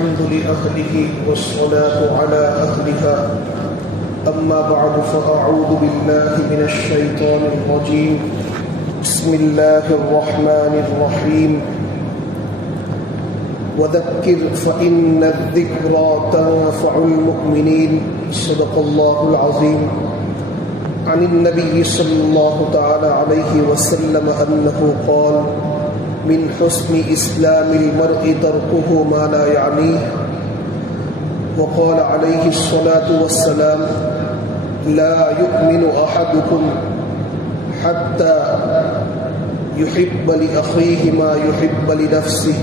الحمد لأهله والصلاة على أهلها أما بعد فأعوذ بالله من الشيطان الرجيم بسم الله الرحمن الرحيم وذكر فإن الذكرى تنفع المؤمنين صدق الله العظيم عن النبي صلى الله تعالى عليه وسلم أنه قال من حسن إسلام المرء تركه ما لا يعنيه وقال عليه الصلاة والسلام لا يؤمن أحدكم حتى يحب لأخيه ما يحب لنفسه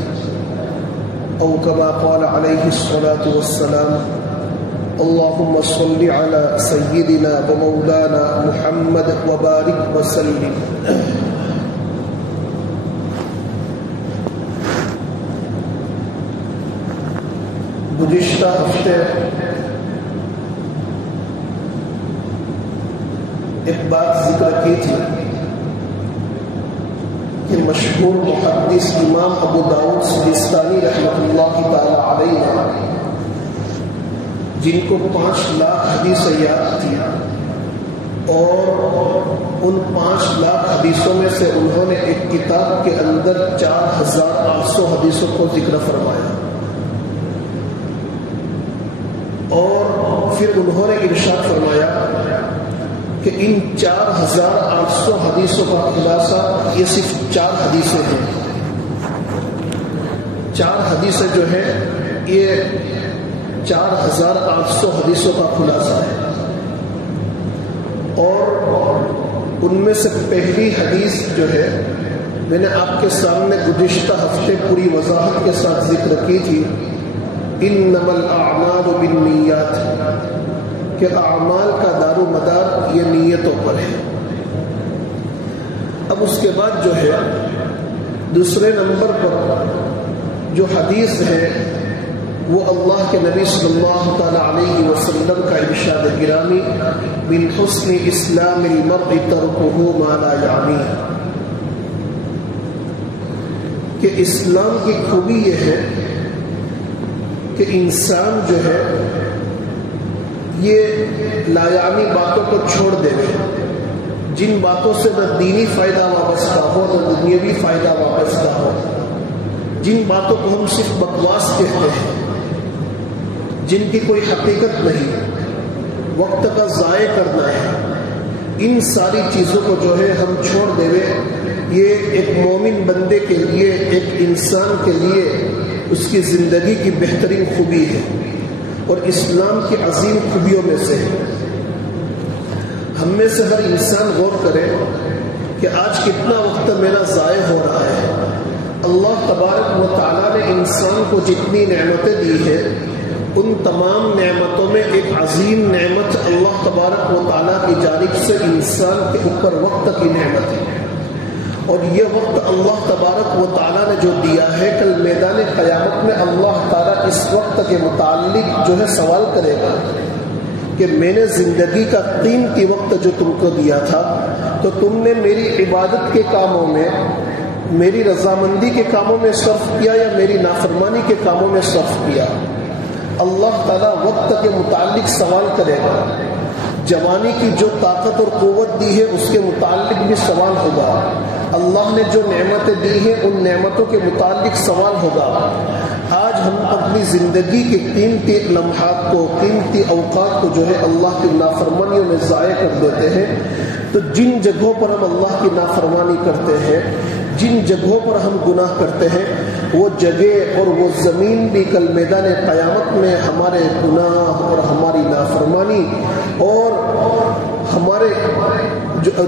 أو كما قال عليه الصلاة والسلام اللهم صل على سيدنا ومولانا محمد وبارك وسلم. گزشتہ ہفتے ایک بات ذکر کی تھی کہ مشہور محدث امام ابو داؤد سجستانی رحمۃ اللہ تعالی علیہ جن کو 5 لاکھ حدیثیں یاد تھی اور ان 5 لاکھ حدیثوں میں سے انہوں نے ایک کتاب کے اندر 4800 حدیثوں کو ذکر فرمایا اور پھر انہوں نے ارشاد فرمایا کہ ان 4800 حدیثوں کا خلاصہ یہ صرف 4 حدیثیں ہیں. 4 حدیثیں جو ہیں یہ 4800 حدیثوں کا خلاصہ ہے اور ان میں سے پہلی حدیث جو ہے میں نے آپ کے سامنے گزشتہ ہفتے پوری وضاحت کے ساتھ ذکر کی تھی انما الاعمال بالنیات کہ اعمال کا دار و مدار یہ نیتوں پر ہے. اب اس کے بعد جو ہے دوسرے نمبر پر جو حدیث ہے وہ اللہ کے نبی صلی اللہ تعالی علیہ وسلم کا ارشاد گرامی من حسن اسلام المرء ترکہ ما لا یعنیہ کہ اسلام کی خوبی یہ ہے کہ انسان جو ہے یہ لایعنی باتوں کو چھوڑ دے گا جن باتوں سے نہ دینی فائدہ وابستہ ہو نہ دنیاوی فائدہ وابستہ ہو جن باتوں کو ہم صرف بکواس کہتے ہیں جن کی کوئی حقیقت نہیں وقت کا ضائع کرنا ہے ان ساری چیزوں کو جو ہے ہم چھوڑ دے یہ ایک مومن بندے کے لیے ایک انسان کے لیے اس کی زندگی کی بہترین خوبی ہے اور اسلام کی عظیم خوبیوں میں سے ہے. ہم میں سے ہر انسان غور کرے کہ آج کتنا وقت میرا ضائع ہو رہا ہے. اللہ تبارک و تعالیٰ نے انسان کو جتنی نعمتیں دی ہیں ان تمام نعمتوں میں ایک عظیم نعمت اللہ تبارک و تعالیٰ کی جانب سے انسان کے اوپر وقت کی نعمت ہے اور یہ وقت اللہ تبارک و تعالیٰ نے جو دیا ہے کل میدان قیامت میں اللہ تعالیٰ اس وقت کے متعلق جو ہے سوال کرے گا کہ میں نے زندگی کا قیمتی وقت جو تم کو دیا تھا تو تم نے میری عبادت کے کاموں میں میری رضامندی کے کاموں میں صرف کیا یا میری نافرمانی کے کاموں میں صرف کیا. اللہ تعالیٰ وقت کے متعلق سوال کرے گا. جوانی کی جو طاقت اور قوت دی ہے اس کے متعلق بھی سوال ہوگا. اللہ نے جو نعمتیں دی ہیں ان نعمتوں کے متعلق سوال ہوگا. آج ہم اپنی زندگی کے قیمتی لمحات کو قیمتی اوقات کو جو ہے اللہ کی نافرمانیوں میں ضائع کر دیتے ہیں. تو جن جگہوں پر ہم اللہ کی نافرمانی کرتے ہیں جن جگہوں پر ہم گناہ کرتے ہیں وہ جگہ اور وہ زمین بھی کل میدان قیامت میں ہمارے گناہ اور ہماری نافرمانی اور ہمارے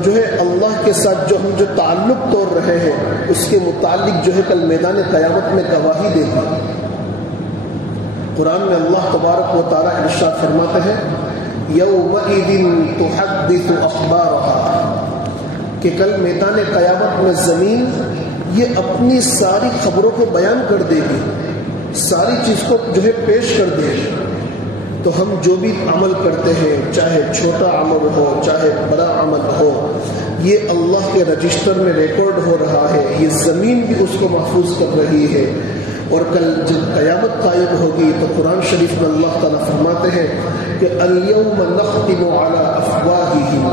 جو ہے اللہ کے ساتھ جو ہم جو تعلق توڑ رہے ہیں اس کے متعلق جو ہے کل میدان قیامت میں گواہی دے گی. قرآن میں اللہ تبارک و تعالیٰ ارشاد فرماتے ہیں یومئذ تحدث اخبارها کہ کل میدان قیامت میں زمین یہ اپنی ساری خبروں کو بیان کر دے گی ساری چیز کو جو ہے پیش کر دے گی. تو ہم جو بھی عمل کرتے ہیں چاہے چھوٹا عمل ہو چاہے بڑا عمل ہو یہ اللہ کے رجسٹر میں ریکارڈ ہو رہا ہے. یہ زمین بھی اس کو محفوظ کر رہی ہے اور کل جب قیامت قائم ہوگی تو قرآن شریف میں اللہ تعالیٰ فرماتے ہیں کہ الیوم نختم علی افواہہم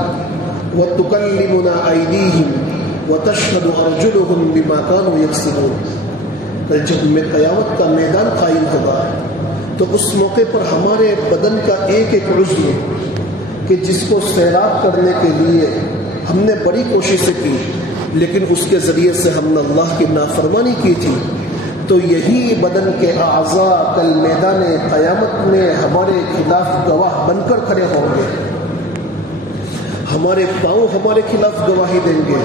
وتکلمنا ایدیہم وتشہد ارجلہم بما کانوا یکسبون. جب قیامت کا میدان قائم ہوگا تو اس موقع پر ہمارے بدن کا ایک ایک عضو کہ جس کو سیراب کرنے کے لیے ہم نے بڑی کوششیں کی لیکن اس کے ذریعے سے ہم نے اللہ کی نافرمانی کی تھی، تو یہی بدن کے اعضاء کل میدان قیامت میں ہمارے خلاف گواہ بن کر کھڑے ہوں گے. ہمارے پاؤں ہمارے خلاف گواہی دیں گے،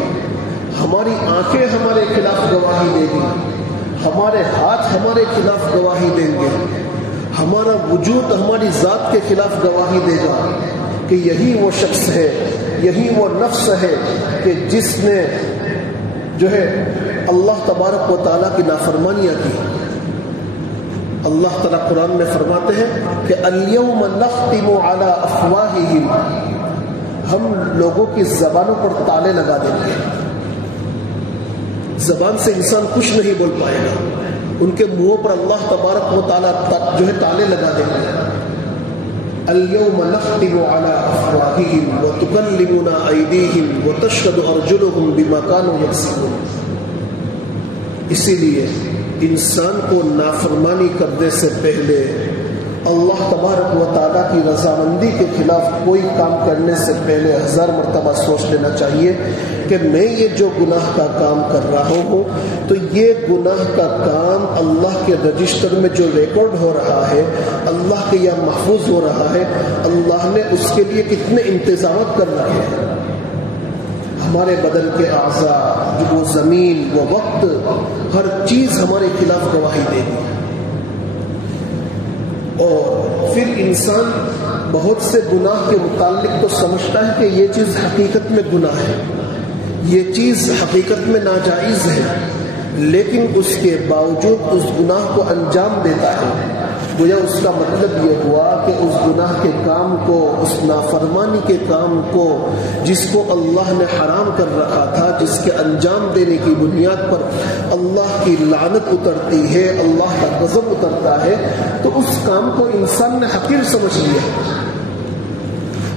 ہماری آنکھیں ہمارے خلاف گواہی دیں گی، ہمارے ہاتھ ہمارے خلاف گواہی دیں گے، ہمارا وجود ہماری ذات کے خلاف گواہی دے گا کہ یہی وہ شخص ہے، یہی وہ نفس ہے کہ جس نے جو ہے اللہ تبارک و تعالیٰ کی نافرمانیاں کی. اللہ تعالیٰ قرآن میں فرماتے ہیں کہ الیوم نختم علی افواہہم، ہم لوگوں کی زبانوں پر تالے لگا دیں گے. زبان سے انسان کچھ نہیں بول پائے گا، ان کے منہوں پر اللہ تبارک و تعالیٰ جو ہے تالے لگا دیں گے. الیوم نختم علی افواہہم وتکلمنا ایدیہم وتشہد ارجلہم بما کانوا یکسبون. اسی لیے انسان کو نافرمانی کرنے سے پہلے اللہ تبارک و تعالیٰ کی رضامندی کے خلاف کوئی کام کرنے سے پہلے 1000 مرتبہ سوچ لینا چاہیے کہ میں یہ جو گناہ کا کام کر رہا ہوں تو یہ گناہ کا کام اللہ کے رجسٹر میں جو ریکارڈ ہو رہا ہے، اللہ کے یہاں محفوظ ہو رہا ہے، اللہ نے اس کے لیے کتنے انتظامات کر رکھے ہیں. ہمارے بدن کے اعضاء، وہ زمین، وہ وقت، ہر چیز ہمارے خلاف گواہی دے گی. اور پھر انسان بہت سے گناہ کے متعلق تو سمجھتا ہے کہ یہ چیز حقیقت میں گناہ ہے، یہ چیز حقیقت میں ناجائز ہے، لیکن اس کے باوجود اس گناہ کو انجام دیتا ہے. گویا اس کا مطلب یہ ہوا کہ اس گناہ کے کام کو، اس نافرمانی کے کام کو جس کو اللہ نے حرام کر رکھا تھا، جس کے انجام دینے کی بنیاد پر اللہ کی لعنت اترتی ہے، اللہ کا غضب اترتا ہے، تو اس کام کو انسان نے حقیر سمجھ لیا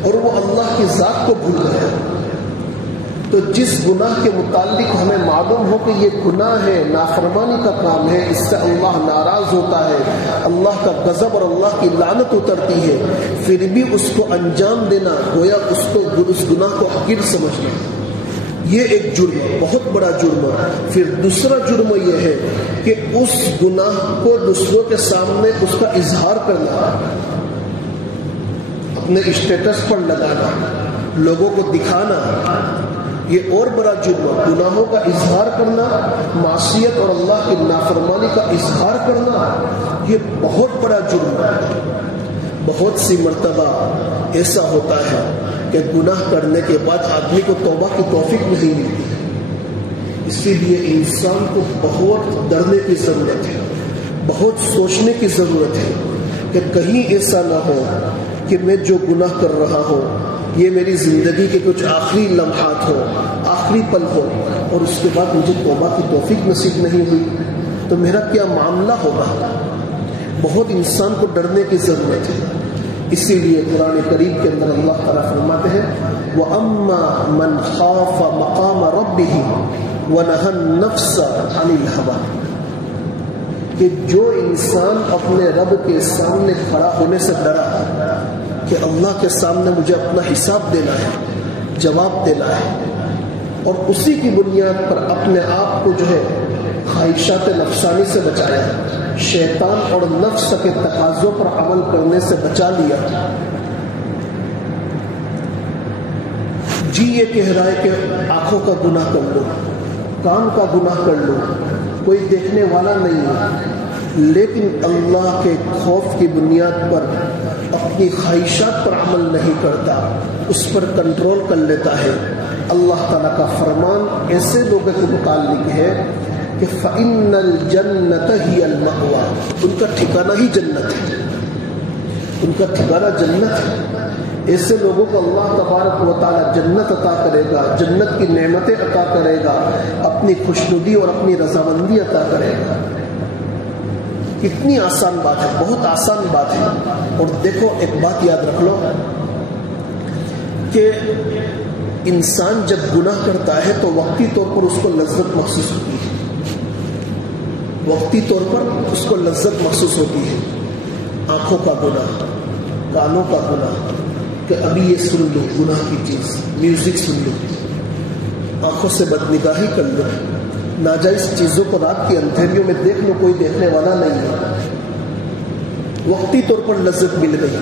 اور وہ اللہ کی ذات کو بھول گیا. تو جس گناہ کے متعلق ہمیں معلوم ہو کہ یہ گناہ ہے، نافرمانی کا کام ہے، اس سے اللہ ناراض ہوتا ہے، اللہ کا غضب اور اللہ کی لعنت اترتی ہے، پھر بھی اس کو انجام دینا گویا اس گناہ کو حقیر سمجھنا، یہ ایک جرم ہے، بہت بڑا جرم ہے. پھر دوسرا جرم یہ ہے کہ اس گناہ کو دوسروں کے سامنے اس کا اظہار کرنا، اپنے اسٹیٹس پر لگانا، لوگوں کو دکھانا، یہ اور بڑا جرم ہے. گناہوں کا اظہار کرنا، معصیت اور اللہ کی نافرمانی کا اظہار کرنا، یہ بہت بڑا جرم ہے. بہت سی مرتبہ ایسا ہوتا ہے کہ گناہ کرنے کے بعد آدمی کو توبہ کی توفیق نہیں ملتی. اسی لیے انسان کو بہت ڈرنے کی ضرورت ہے، بہت سوچنے کی ضرورت ہے کہ کہیں ایسا نہ ہو کہ میں جو گناہ کر رہا ہوں یہ میری زندگی کے کچھ آخری لمحات ہو، آخری پل ہو، اور اس کے بعد مجھے توبہ کی توفیق نصیب نہیں ہوئی تو میرا کیا معاملہ ہوگا. بہت انسان کو ڈرنے کی ضرورت ہے. اسی لیے قرآن کریم کے اندر اللہ تعالیٰ فرماتے ہیں وَأَمَّا مَنْ خَافَ مَقَامَ رَبِّهِ وَنَهَى النَّفْسَ عَنِ الْهَوَىٰ، کہ جو انسان اپنے رب کے سامنے کھڑا ہونے سے ڈرا کہ اللہ کے سامنے مجھے اپنا حساب دینا ہے، جواب دینا ہے، اور اسی کی بنیاد پر اپنے آپ کو جو ہے خواہشات نفسانی سے بچایا، شیطان اور نفس کے تقاضوں پر عمل کرنے سے بچا لیا. جی یہ کہہ رہا ہے کہ آنکھوں کا گناہ کر لو، کان کا گناہ کر لو، کوئی دیکھنے والا نہیں ہے، لیکن اللہ کے خوف کی بنیاد پر اپنی خواہشات پر عمل نہیں کرتا، اس پر کنٹرول کر لیتا ہے. اللہ تعالیٰ کا فرمان ایسے لوگوں کے متعلق ہے کہ فَإِنَّ الْجَنَّةَ هِيَ الْمَأْوَىٰ، ان کا ٹھکانہ ہی جنت ہے، ان کا ٹھکانہ جنت ہے. ایسے لوگوں کو اللہ تبارک و تعالیٰ جنت عطا کرے گا، جنت کی نعمتیں عطا کرے گا، اپنی خوشنودی اور اپنی رضامندی عطا کرے گا. کتنی آسان بات ہے، بہت آسان بات ہے. اور دیکھو ایک بات یاد رکھ لو کہ انسان جب گناہ کرتا ہے تو وقتی طور پر اس کو لذت محسوس ہوتی ہے، وقتی طور پر اس کو لذت محسوس ہوتی ہے. آنکھوں کا گناہ، کانوں کا گناہ، کہ ابھی یہ سن لو گناہ کی چیز، میوزک سن لو، آنکھوں سے بدنگاہی کر لو، ناجائز چیزوں کو رات کی اندھیریوں میں دیکھ لو، کوئی دیکھنے والا نہیں ہے. وقتی طور پر لذت مل گئی.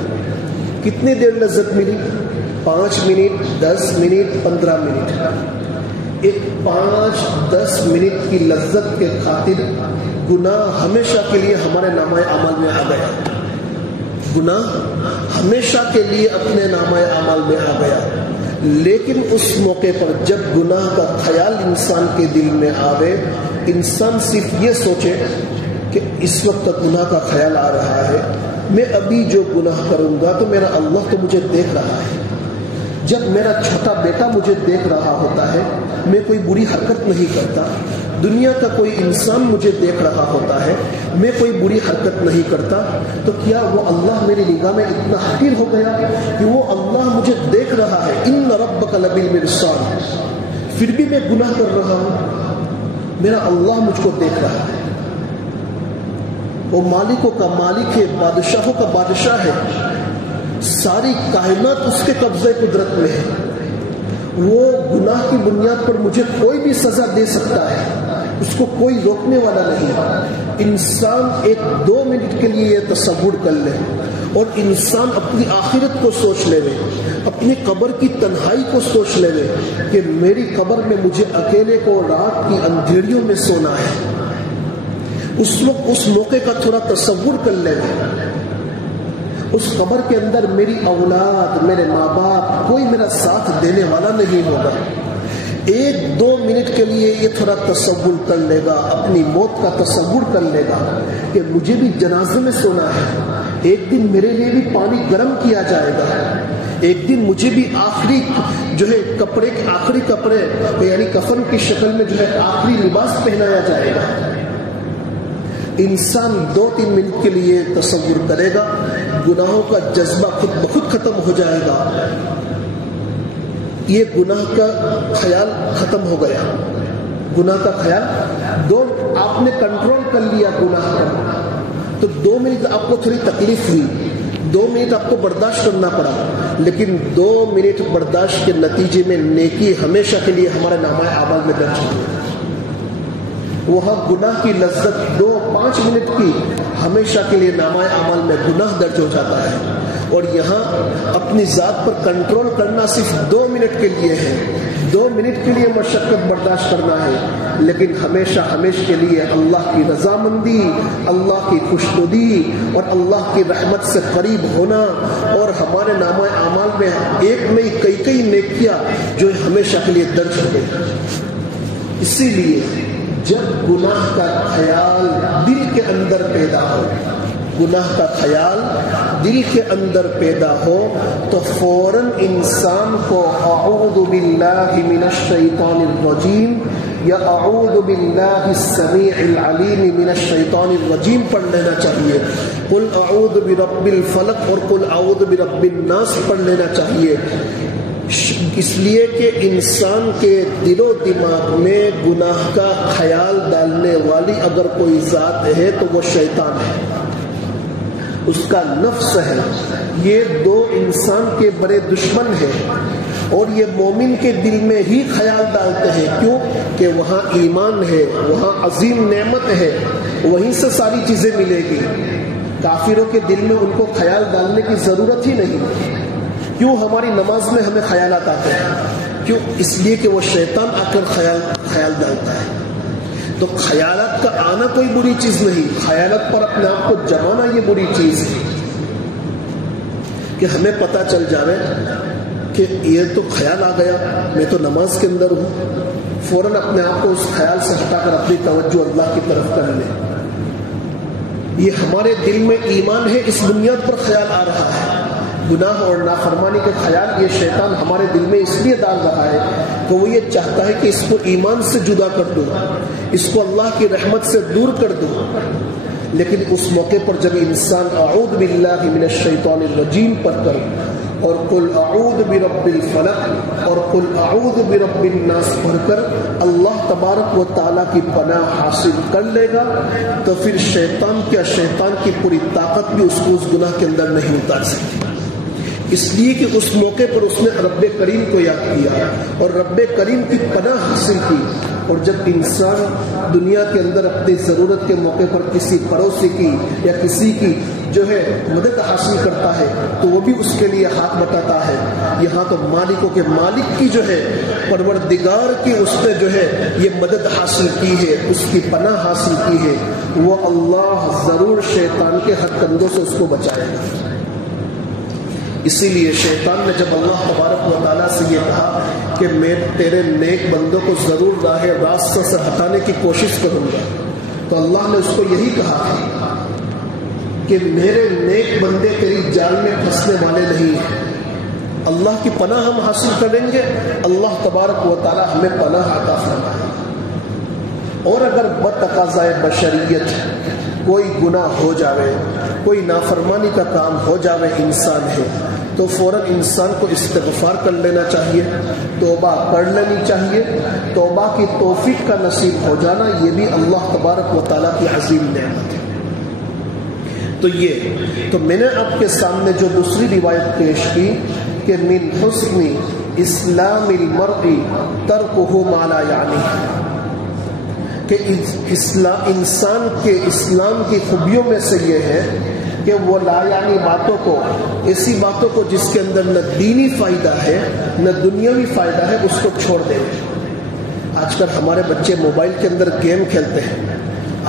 کتنی دیر لذت ملی؟ 5 منٹ، 10 منٹ، 15 منٹ. ایک 5-10 منٹ کی لذت کے خاطر گناہ ہمیشہ کے لیے ہمارے نامہ اعمال میں آ گیا. گناہ ہمیشہ کے لیے اپنے نامہ اعمال میں آ گیا. لیکن اس موقع پر جب گناہ کا خیال انسان کے دل میں آوے، انسان صرف یہ سوچے کہ اس وقت گناہ کا خیال آ رہا ہے، میں ابھی جو گناہ کروں گا تو میرا اللہ تو مجھے دیکھ رہا ہے. جب میرا چھوٹا بیٹا مجھے دیکھ رہا ہوتا ہے، میں کوئی بری حرکت نہیں کرتا، دنیا کا کوئی انسان مجھے دیکھ رہا ہوتا ہے، میں کوئی بری حرکت نہیں کرتا، تو کیا وہ اللہ میری نگاہ میں اتنا حقیر ہو گیا کہ وہ اللہ مجھے دیکھ رہا ہے؟ ان ربک لبالمرصاد، پھر بھی میں گناہ کر رہا ہوں، میرا اللہ مجھ کو دیکھ رہا ہے. وہ مالکوں کا مالک ہے، بادشاہوں کا بادشاہ ہے، ساری کائنات اس کے قبضے قدرت میں ہے. وہ گناہ کی بنیاد پر مجھے کوئی بھی سزا دے سکتا ہے، اس کو کوئی روکنے والا نہیں. انسان 1-2 منٹ کے لیے یہ تصور کر لے اور انسان اپنی آخرت کو سوچ لے، اپنی قبر کی تنہائی کو سوچ لے کہ میری قبر میں مجھے اکیلے کو رات کی اندھیریوں میں سونا ہے. اس وقت اس موقع کا تھوڑا تصور کر لے. اس قبر کے اندر میری اولاد، میرے ماں باپ، کوئی میرا ساتھ دینے والا نہیں ہوگا. 1-2 منٹ کے لیے یہ تھوڑا تصور کر لے گا، اپنی موت کا تصور کر لے گا کہ مجھے بھی جنازے میں سونا ہے، ایک دن میرے لیے بھی پانی گرم کیا جائے گا، ایک دن مجھے بھی آخری جو ہے آخری کپڑے یعنی کفن کی شکل میں جو ہے آخری لباس پہنایا جائے گا. انسان 2-3 منٹ کے لیے تصور کرے گا، گناہوں کا جذبہ خود بخود ختم ہو جائے گا. یہ گناہ کا خیال ختم ہو گیا. گناہ کا خیال آپ نے کنٹرول کر لیا گناہ کا، تو 2 منٹ آپ کو تھوڑی تکلیف ہوئی، 2 منٹ آپ کو برداشت کرنا پڑا، لیکن 2 منٹ برداشت کے نتیجے میں نیکی ہمیشہ کے لیے ہمارے نامہ اعمال میں درج ہوئی. وہاں گناہ کی لذت 2-5 منٹ کی ہمیشہ کے لیے نامہ اعمال میں گناہ درج ہو جاتا ہے. اور یہاں اپنی ذات پر کنٹرول کرنا صرف 2 منٹ کے لیے ہے، 2 منٹ کے لیے مشقت برداشت کرنا ہے، لیکن ہمیشہ کے لیے اللہ کی رضامندی، اللہ کی خوشنودی اور اللہ کی رحمت سے قریب ہونا، اور ہمارے نامہ اعمال میں ایک نہیں کئی نیکیاں جو ہمیشہ کے لیے درج ہو گئی. اسی لیے جب گناہ کا خیال دل کے اندر پیدا ہو، گناہ کا خیال دل کے اندر پیدا ہو تو فوراً انسان کو اعوذ باللہ من الشیطان الرجیم یا اعوذ باللہ السمیع العلیم من الشیطان الرجیم پڑھ لینا چاہیے. قل اعوذ برب الفلق اور قل اعوذ برب الناس پڑھ لینا چاہیے، اس لیے کہ انسان کے دل و دماغ میں گناہ کا خیال ڈالنے والی اگر کوئی ذات ہے تو وہ شیطان ہے، اس کا نفس ہے. یہ 2 انسان کے بڑے دشمن ہیں اور یہ مومن کے دل میں ہی خیال ڈالتے ہیں. کیوں؟ کہ وہاں ایمان ہے، وہاں عظیم نعمت ہے، وہیں سے ساری چیزیں ملے گی. کافروں کے دل میں ان کو خیال ڈالنے کی ضرورت ہی نہیں. کیوں ہماری نماز میں ہمیں خیالات آتے ہیں؟ کیوں؟ اس لیے کہ وہ شیطان آ کر خیال ڈالتا ہے. تو خیالات کا آنا کوئی بری چیز نہیں، خیالات پر اپنے آپ کو جمانا یہ بری چیز ہے. کہ ہمیں پتہ چل جاوے کہ یہ تو خیال آ گیا، میں تو نماز کے اندر ہوں، فوراً اپنے آپ کو اس خیال سے ہٹا کر اپنی توجہ اللہ کی طرف کر لیں. یہ ہمارے دل میں ایمان ہے، اس بنیاد پر خیال آ رہا ہے. گناہ اور نافرمانی کا خیال یہ شیطان ہمارے دل میں اس لیے ڈال رہا ہے کہ وہ یہ چاہتا ہے کہ اس کو ایمان سے جدا کر دو، اس کو اللہ کی رحمت سے دور کر دو. لیکن اس موقع پر جب انسان اعوذ باللہ من الشیطان الرجیم پڑھ کر اور قل اعوذ برب الفلق اور قل اعوذ برب الناس پڑھ کر اللہ تبارک و تعالیٰ کی پناہ حاصل کر لے گا تو پھر شیطان کی پوری طاقت بھی اس کو اس گناہ کے اندر نہیں اتار سکتی، اس لیے کہ اس موقع پر اس نے رب کریم کو یاد کیا اور رب کریم کی پناہ حاصل کی۔ اور جب انسان دنیا کے اندر اپنی ضرورت کے موقع پر کسی پڑوسی کی یا کسی کی جو ہے مدد حاصل کرتا ہے تو وہ بھی اس کے لیے ہاتھ بٹاتا ہے۔ یہاں تو مالکوں کے مالک کی جو ہے پروردگار کی اس نے جو ہے یہ مدد حاصل کی ہے، اس کی پناہ حاصل کی ہے، وہ اللہ ضرور شیطان کے ہر کندھوں سے اس کو بچائے گا۔ اسی لیے شیطان نے جب اللہ تبارک و تعالیٰ سے یہ کہا کہ میں تیرے نیک بندوں کو ضرور راہ راستہ سے ہٹانے کی کوشش کروں گا، تو اللہ نے اس کو یہی کہا کہ میرے نیک بندے تیری جال میں پھنسنے والے نہیں ہیں۔ اللہ کی پناہ ہم حاصل کریں گے، اللہ تبارک و تعالیٰ ہمیں پناہ عطا فرمائے۔ اور اگر بتقاضائے بشریت کوئی گناہ ہو جاوے، کوئی نافرمانی کا کام ہو جاوے، انسان ہے تو فوراً انسان کو استغفار کر لینا چاہیے، توبہ کر لینی چاہیے۔ توبہ کی توفیق کا نصیب ہو جانا یہ بھی اللہ تبارک و تعالیٰ کی عظیم نعمت ہے۔ تو میں نے آپ کے سامنے جو دوسری روایت پیش کی کہ من حسن اسلام المرء ترکہ ما لا یعنیہ، کہ انسان کے اسلام کی خوبیوں میں سے یہ ہے کہ وہ لا یعنی باتوں کو، ایسی باتوں کو جس کے اندر نہ دینی فائدہ ہے نہ دنیاوی فائدہ ہے، اس کو چھوڑ دیں۔ آج کل ہمارے بچے موبائل کے اندر گیم کھیلتے ہیں،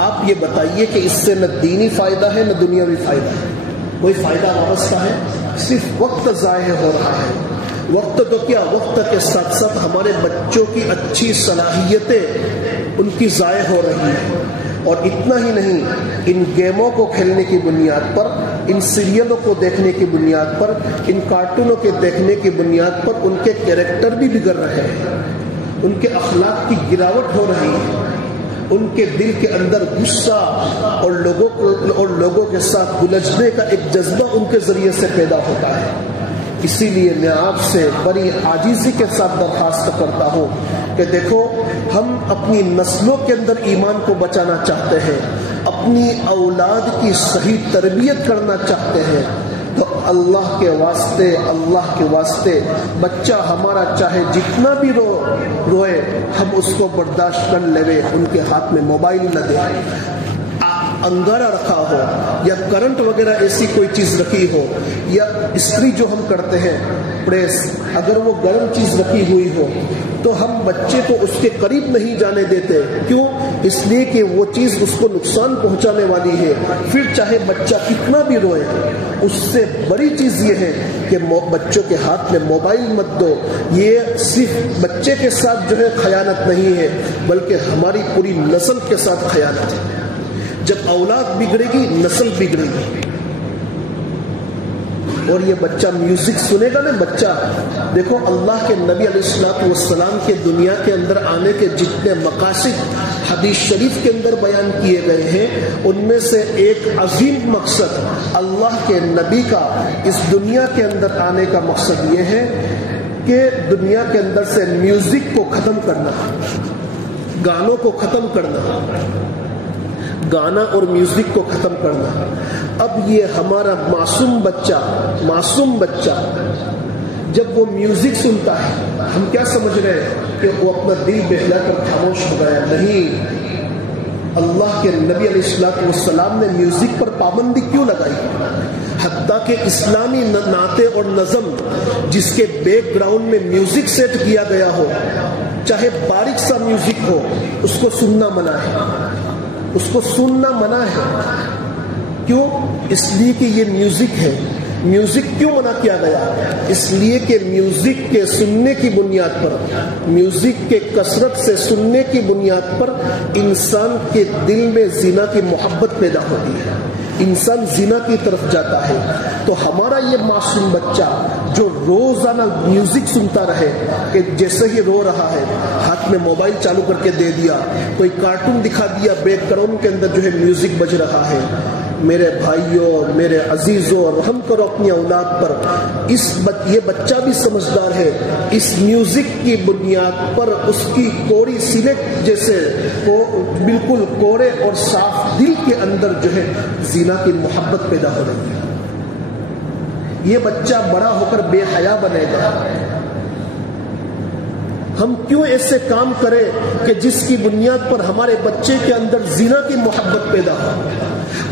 آپ یہ بتائیے کہ اس سے نہ دینی فائدہ ہے نہ دنیاوی فائدہ ہے، کوئی فائدہ وابستہ ہے؟ صرف وقت ضائع ہو رہا ہے۔ وقت تو کیا، وقت کے ساتھ ساتھ ہمارے بچوں کی اچھی صلاحیتیں ان کی ضائع ہو رہی ہیں۔ اور اتنا ہی نہیں، ان گیموں کو کھیلنے کی بنیاد پر، ان سیریلوں کو دیکھنے کی بنیاد پر، ان کارٹونوں کے دیکھنے کی بنیاد پر ان کے کیریکٹر بھی بگڑ رہے ہیں، ان کے اخلاق کی گراوٹ ہو رہی ہے، ان کے دل کے اندر غصہ اور لوگوں کے ساتھ الجھنے کا ایک جذبہ ان کے ذریعے سے پیدا ہوتا ہے۔ اسی لیے میں آپ سے بڑی عاجزی کے ساتھ درخواست کرتا ہوں کہ دیکھو، ہم اپنی نسلوں کے اندر ایمان کو بچانا چاہتے ہیں، اپنی اولاد کی صحیح تربیت کرنا چاہتے ہیں، تو اللہ کے واسطے بچہ ہمارا چاہے جتنا بھی روئے ہم اس کو برداشت کر لے، ان کے ہاتھ میں موبائل نہ دیں۔ انگارہ رکھا ہو یا کرنٹ وغیرہ ایسی کوئی چیز رکھی ہو، یا استری جو ہم کرتے ہیں پریس، اگر وہ گرم چیز رکھی ہوئی ہو تو ہم بچے کو اس کے قریب نہیں جانے دیتے۔ کیوں؟ اس لیے کہ وہ چیز اس کو نقصان پہنچانے والی ہے۔ پھر چاہے بچہ کتنا بھی روئے، اس سے بڑی چیز یہ ہے کہ بچوں کے ہاتھ میں موبائل مت دو۔ یہ صرف بچے کے ساتھ جو ہے خیانت نہیں ہے، بلکہ ہماری پوری نسل کے ساتھ خیانت ہے۔ جب اولاد بگڑے گی، نسل بگڑے گی۔ اور یہ بچہ میوزک سنے گا نا، بچہ دیکھو، اللہ کے نبی علیہ الصلوۃ والسلام کے دنیا کے اندر آنے کے جتنے مقاصد حدیث شریف کے اندر بیان کیے گئے ہیں، ان میں سے ایک عظیم مقصد اللہ کے نبی کا اس دنیا کے اندر آنے کا مقصد یہ ہے کہ دنیا کے اندر سے میوزک کو ختم کرنا، گانوں کو ختم کرنا، گانا اور میوزک کو ختم کرنا۔ اب یہ ہمارا معصوم بچہ جب وہ میوزک سنتا ہے، ہم کیا سمجھ رہے ہیں کہ وہ اپنا دل بہلا کر خاموش ہو گیا؟ نہیں، اللہ کے نبی علیہ الصلوۃ والسلام نے میوزک پر پابندی کیوں لگائی؟ حتیٰ کہ اسلامی نعتیں اور نظم جس کے بیک گراؤنڈ میں میوزک سیٹ کیا گیا ہو، چاہے باریک سا میوزک ہو، اس کو سننا منع ہے، اس کو سننا منع ہے۔ کیوں؟ اس لیے کہ یہ میوزک ہے۔ میوزک کیوں منع کیا گیا؟ اس لیے کہ میوزک کے سننے کی بنیاد پر، میوزک کے کثرت سے سننے کی بنیاد پر انسان کے دل میں زنا کی محبت پیدا ہوتی ہے، انسان زنا کی طرف جاتا ہے۔ تو ہمارا یہ معصوم بچہ جو روزانہ میوزک سنتا رہے کہ جیسے ہی رو رہا ہے ہاتھ ہاتھ میں موبائل چالو کر کے دے دیا, کوئی کارٹون دکھا دیا, بیک گراؤنڈ کے اندر جو ہے میوزک بج رہا ہے. میرے بھائیوں, میرے عزیزوں, رحم کرو اپنی اولاد پر. یہ بچہ بھی سمجھدار ہے. اس میوزک کی بنیاد پر اس کی کوری سینے جیسے بالکل کوڑے اور صاف دل کے اندر جو ہے زنا کی محبت پیدا ہو رہی ہے. یہ بچہ بڑا ہو کر بے حیا بنے گا. ہم کیوں ایسے کام کریں کہ جس کی بنیاد پر ہمارے بچے کے اندر زنا کی محبت پیدا ہو,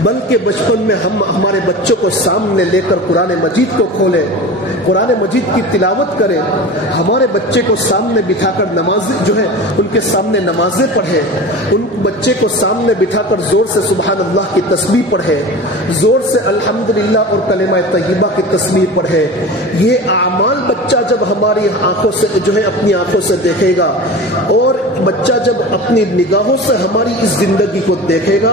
بلکہ بچپن میں ہم ہمارے بچوں کو سامنے لے کر قرآن مجید کو کھولیں, قرآن مجید کی تلاوت کریں, ہمارے بچے کو سامنے بٹھا کر نماز جو ہے ان کے سامنے نمازیں پڑھیں, ان بچے کو سامنے بٹھا کر زور سے سبحان اللہ کی تسبیح پڑھیں, زور سے الحمدللہ اور کلمہ طیبہ کی تسبیح پڑھیں. یہ اعمال بچہ جب ہماری آنکھوں سے جو ہے اپنی آنکھوں سے دیکھے گا, اور بچہ جب اپنی نگاہوں سے ہماری اس زندگی کو دیکھے گا,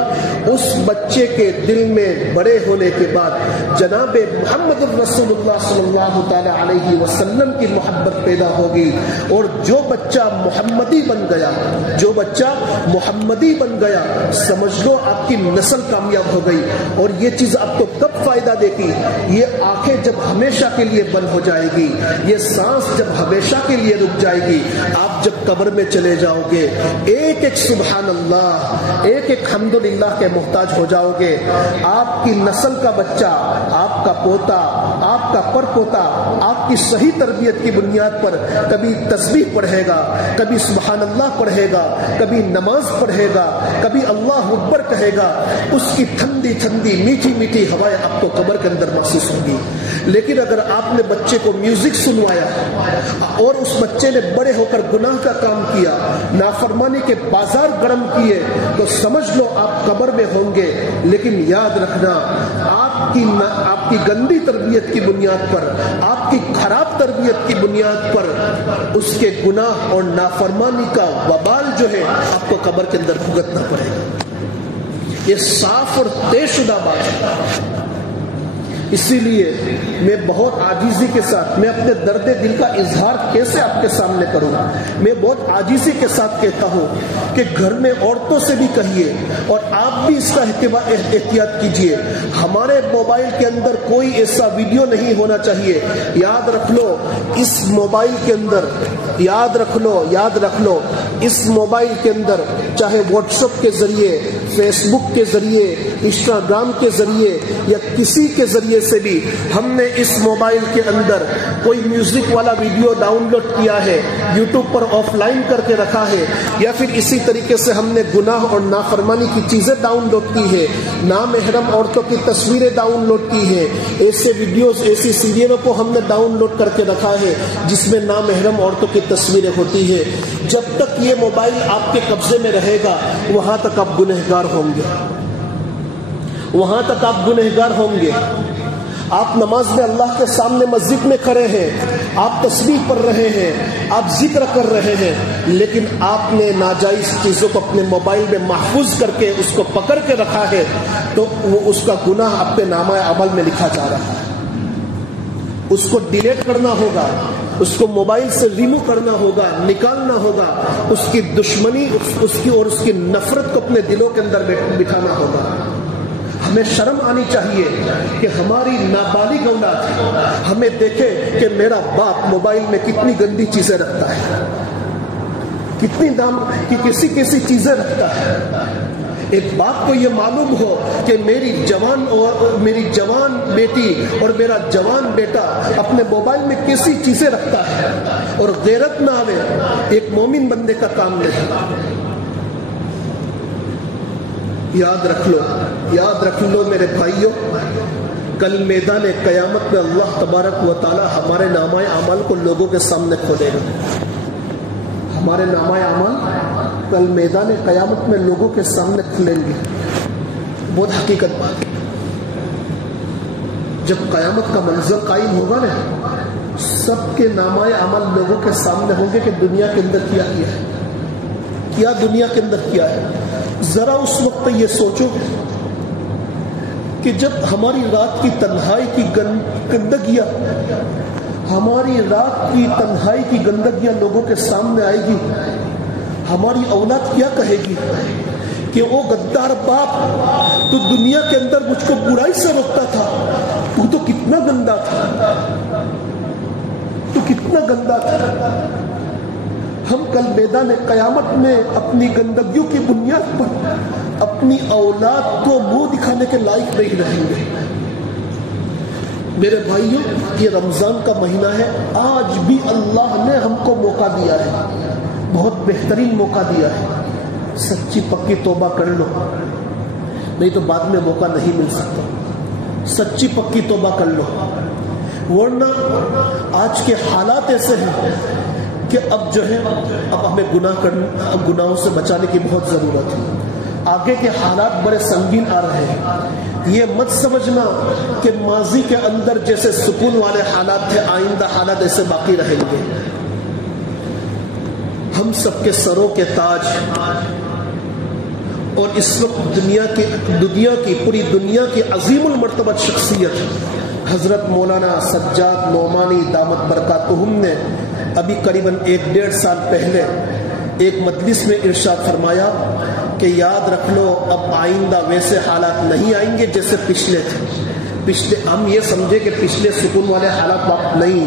اس بچے کے دل میں بڑے ہونے کے بعد جناب محمد رسول اللہ صلی اللہ تعالی علیہ وسلم کی محبت پیدا ہوگی. اور جو بچہ محمدی بن گیا, جو بچہ محمدی بن گیا, سمجھ لو آپ کی نسل کامیاب ہو گئی. اور یہ چیز آپ کو کب فائدہ دے گی؟ یہ آنکھیں جب ہمیشہ کے لیے بند ہو جائے گی, یہ سانس جب ہمیشہ کے لیے رک جائے گی, آپ جب قبر میں چلے جاؤ گے ایک ایک سبحان اللہ, ایک ایک حمدللہ کے محتاج ہو جاؤ گے. آپ کی نسل کا بچہ, آپ کا پوتا, آپ کا پر پوتا, آپ کی صحیح تربیت کی بنیاد پر کبھی تسبیح پڑھے گا, کبھی سبحان اللہ پڑھے گا, کبھی نماز پڑھے گا, کبھی اللہ اکبر کہے گا. اس کی ٹھنڈی ٹھنڈی میٹھی میٹھی ہوائیں آپ کو قبر کے اندر محسوس ہوگی. لیکن اگر آپ نے بچے کو میوزک سنوایا اور اس بچے نے بڑے ہو کر گناہ کا کام کیا, نافرمانی کے بازار گرم کیے, تو سمجھ لو آپ قبر میں ہوں گے. لیکن یاد رکھنا, آپ کی گندی تربیت کی بنیاد پر, آپ کی خراب تربیت کی بنیاد پر اس کے گناہ اور نافرمانی کا وبال جو ہے آپ کو قبر کے اندر بھگتنا پڑے گا. یہ صاف اور طے شدہ بات ہے. اسی لیے میں بہت عاجزی کے ساتھ, میں اپنے درد دل کا اظہار کیسے آپ کے سامنے کروں, میں بہت عاجزی کے ساتھ کہتا ہوں کہ گھر میں عورتوں سے بھی کہیے, اور آپ بھی اس کا احتیاط کیجیے. ہمارے موبائل کے اندر کوئی ایسا ویڈیو نہیں ہونا چاہیے. یاد رکھ لو, اس موبائل کے اندر یاد رکھ لو اس موبائل کے اندر چاہے واٹس ایپ کے ذریعے, فیس بک کے ذریعے, انسٹاگرام کے ذریعے یا کسی کے ذریعے سے بھی ہم نے اس موبائل کے اندر کوئی میوزک والا ویڈیو ڈاؤن لوڈ کیا ہے, یوٹیوب پر آف لائن کر کے رکھا ہے, یا پھر اسی طریقے سے ہم نے گناہ اور نافرمانی کی چیزیں ڈاؤن لوڈ کی ہے, نامحرم عورتوں کی تصویریں ڈاؤن لوڈ کی ہیں, ایسے ویڈیوز, ایسی سیریلوں کو ہم نے ڈاؤن لوڈ کر کے رکھا ہے جس میں نامحرم عورتوں کی تصویریں ہوتی ہیں. جب تک یہ موبائل آپ کے قبضے میں رہے گا, وہاں تک آپ گنہگار ہوں گے, وہاں تک آپ گنہگار ہوں گے. آپ نماز میں اللہ کے سامنے مسجد میں کھڑے ہیں, آپ تسبیح پڑھ رہے ہیں, آپ ذکر کر رہے ہیں, لیکن آپ نے ناجائز چیزوں کو اپنے موبائل میں محفوظ کر کے اس کو پکڑ کے رکھا ہے, تو وہ اس کا گناہ اپنے نامہ عمل میں لکھا جا رہا ہے. اس کو ڈیلیٹ کرنا ہوگا, اس کو موبائل سے ریمو کرنا ہوگا, نکالنا ہوگا. اس کی دشمنی اس کی اور اس کی نفرت کو اپنے دلوں کے اندر بٹھانا ہوگا. ہمیں شرم آنی چاہیے کہ ہماری نابالغ اولاد ہمیں دیکھے کہ میرا باپ موبائل میں کتنی گندی چیزیں رکھتا ہے, کتنی دام کی کیسی چیزیں رکھتا ہے. ایک باپ کو یہ معلوم ہو کہ میری جوان بیٹی اور میرا جوان بیٹا اپنے موبائل میں کیسی چیزیں رکھتا ہے, اور غیرت نہ آوے, ایک مومن بندے کا کام نہیں. یاد رکھ لو میرے بھائیوں, کل میدان قیامت میں اللہ تبارک و تعالی ہمارے نامہ اعمال کو لوگوں کے سامنے کھولے گا. ہمارے نامہ اعمال کل میدان قیامت میں لوگوں کے سامنے کھلیں گے. بہت حقیقت بات. جب قیامت کا منظر قائم ہوگا نا, سب کے نامہ اعمال لوگوں کے سامنے ہوں گے کہ دنیا کے اندر کیا دنیا کے اندر کیا ہے. ذرا اس وقت یہ سوچو کہ جب ہماری رات کی تنہائی کی گندگیاں, ہماری رات کی تنہائی کی گندگیاں لوگوں کے سامنے آئے گی, ہماری اولاد کیا کہے گی کہ وہ غدار باپ تو دنیا کے اندر مجھ کو برائی سے روکتا تھا، تو کتنا گندا تھا، تو کتنا گندا تھا۔ ہم کل میدان قیامت میں اپنی گندگیوں کی بنیاد پر اپنی اولاد کو منہ دکھانے کے لائق نہیں رہیں گے۔ میرے بھائیوں، یہ رمضان کا مہینہ ہے، آج بھی اللہ نے ہم کو موقع دیا ہے، بہت بہترین موقع دیا ہے۔ سچی پکی توبہ کر لو، نہیں تو بعد میں موقع نہیں مل سکتا۔ سچی پکی توبہ کر لو، ورنہ آج کے حالات ایسے ہیں کہ اب جو ہے اب ہمیں گناہوں سے بچانے کی بہت ضرورت ہے۔ آگے کے حالات بڑے سنگین آ رہے ہیں۔ یہ مت سمجھنا کہ ماضی کے اندر جیسے سکون والے حالات تھے آئندہ حالات ایسے باقی رہیں گے۔ ہم سب کے سروں کے تاج اور اس وقت دنیا کی پوری دنیا کی عظیم المرتبہ شخصیت حضرت مولانا سجاد نعمانی دامت برکاتہم نے ابھی قریباً 1-1.5 سال پہلے ایک مجلس میں ارشاد فرمایا کہ یاد رکھ لو اب آئندہ ویسے حالات نہیں آئیں گے جیسے پچھلے تھے۔ ہم یہ سمجھے کہ پچھلے سکون والے حالات واپس نہیں،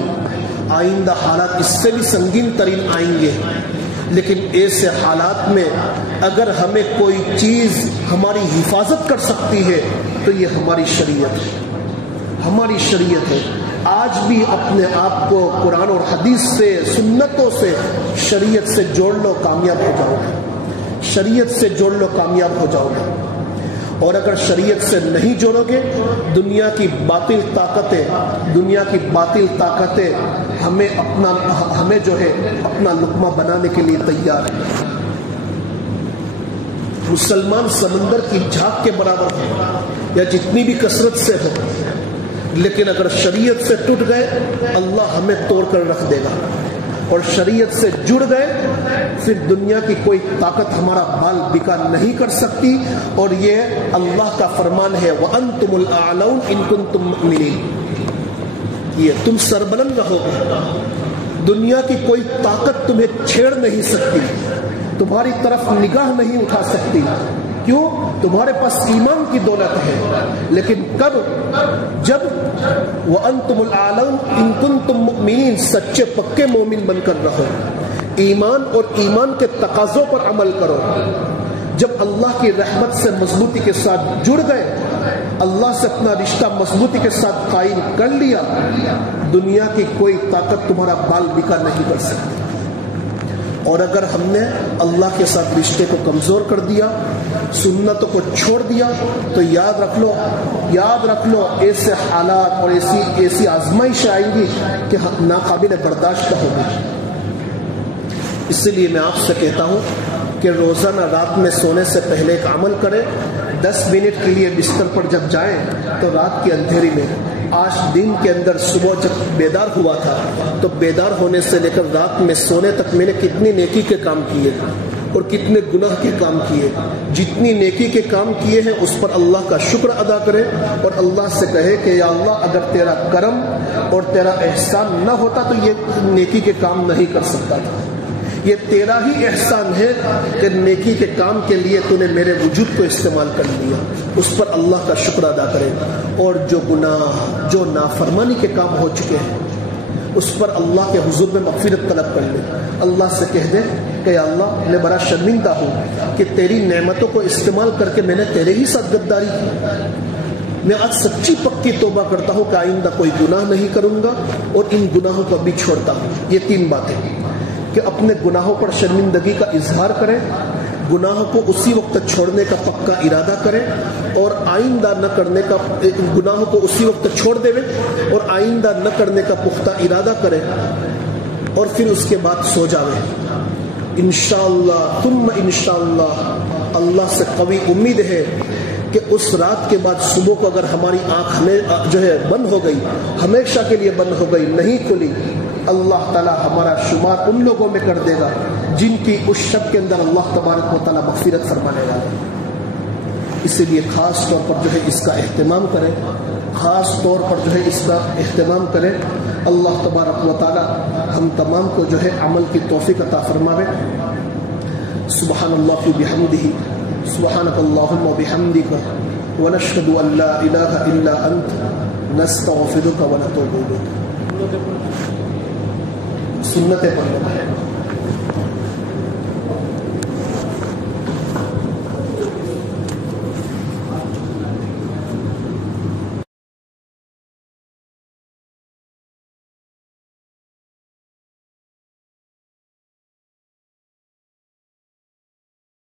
آئندہ حالات اس سے بھی سنگین ترین آئیں گے، لیکن ایسے حالات میں اگر ہمیں کوئی چیز ہماری حفاظت کر سکتی ہے تو یہ ہماری شریعت ہے، ہماری شریعت ہے۔ آج بھی اپنے آپ کو قرآن اور حدیث سے، سنتوں سے، شریعت سے جوڑ لو، کامیاب ہو جاؤ گے۔ شریعت سے جوڑ لو، کامیاب ہو جاؤ گے۔ اور اگر شریعت سے نہیں جوڑو گے، دنیا کی باطل طاقتیں ہمیں جو ہے اپنا لقمہ بنانے کے لیے تیار ہے۔ مسلمان سمندر کی جھاگ کے برابر ہو یا جتنی بھی کثرت سے ہو، لیکن اگر شریعت سے ٹوٹ گئے اللہ ہمیں توڑ کر رکھ دے گا، اور شریعت سے جڑ گئے پھر دنیا کی کوئی طاقت ہمارا بال بکا نہیں کر سکتی، اور یہ اللہ کا فرمان ہے وَأَنْتُمُ الْأَعْلَوْنَ إِن كُنتُم مُؤْمِنِينَ، یہ تم سربلند رہو گے، دنیا کی کوئی طاقت تمہیں چھیڑ نہیں سکتی، تمہاری طرف نگاہ نہیں اٹھا سکتی۔ کیوں؟ تمہارے پاس ایمان کی دولت ہے، لیکن کب؟ جب وَأَنْتُمُ الْأَعْلَوْنَ إِن كُنتُم مُؤْمِنِينَ، سچے پکے مومن بن کر رہو، ایمان اور ایمان کے تقاضوں پر عمل کرو۔ جب اللہ کی رحمت سے مضبوطی کے ساتھ جڑ گئے، اللہ سے اپنا رشتہ مضبوطی کے ساتھ قائم کر لیا، دنیا کی کوئی طاقت تمہارا بال بکا نہیں کر سکتی۔ اور اگر ہم نے اللہ کے ساتھ رشتے کو کمزور کر دیا، سنتوں کو چھوڑ دیا، تو یاد رکھ لو ایسے حالات اور ایسی آزمائش آئیں گی کہ ناقابل برداشت ہوگی۔ اسی لیے میں آپ سے کہتا ہوں کہ روزانہ رات میں سونے سے پہلے ایک عمل کریں، 10 منٹ کے لیے بستر پر جب جائیں تو رات کی اندھیری میں، آج دن کے اندر صبح جب بیدار ہوا تھا تو بیدار ہونے سے لے کر رات میں سونے تک میں نے کتنی نیکی کے کام کیے اور کتنے گناہ کے کام کیے۔ جتنی نیکی کے کام کیے ہیں اس پر اللہ کا شکر ادا کرے اور اللہ سے کہے کہ یا اللہ اگر تیرا کرم اور تیرا احسان نہ ہوتا تو یہ نیکی کے کام نہیں کر سکتا تھا۔ یہ تیرا ہی احسان ہے کہ نیکی کے کام کے لیے تو نے میرے وجود کو استعمال کر لیا، اس پر اللہ کا شکر ادا کرے۔ اور جو گناہ، جو نافرمانی کے کام ہو چکے ہیں اس پر اللہ کے حضور میں مغفرت طلب کر لے، اللہ سے کہہ دے کہ یا اللہ میں بڑا شرمندہ ہوں کہ تیری نعمتوں کو استعمال کر کے میں نے تیرے ہی ساتھ غداری کی۔ میں آج سچی پکی توبہ کرتا ہوں کہ آئندہ کوئی گناہ نہیں کروں گا اور ان گناہوں کو بھی چھوڑتا ہوں۔ یہ 3 باتیں کہ اپنے گناہوں پر شرمندگی کا اظہار کریں، گناہوں کو اسی وقت چھوڑنے کا پکا ارادہ کریں اور آئندہ نہ کرنے کا، گناہوں کو اسی وقت چھوڑ دے اور آئندہ نہ کرنے کا پختہ ارادہ کریں، اور پھر اس کے بعد سو جاویں۔ انشاءاللہ ثم انشاءاللہ اللہ سے قوی امید ہے کہ اس رات کے بعد صبح کو اگر ہماری آنکھ ہمیں جو ہے بند ہو گئی، ہمیشہ کے لیے بند ہو گئی، نہیں کھلی، اللہ تعالیٰ ہمارا شمار ان لوگوں میں کر دے گا جن کی اس شب کے اندر اللہ تبارک و تعالیٰ مغفرت فرمانے گا۔ اسی لیے خاص طور پر جو ہے اس کا اہتمام کریں، خاص طور پر جو ہے اس کا اہتمام کریں۔ اللہ تبارک و تعالیٰ ہم تمام کو جو ہے عمل کی توفیق عطا فرماوے۔ سبحان اللہ بحمدہ سبحانک اللہم وبحمدک ونشہد ان لا الہ الا انت نستغفرک ونتوب الیک. سنتیں پڑھنا ہے.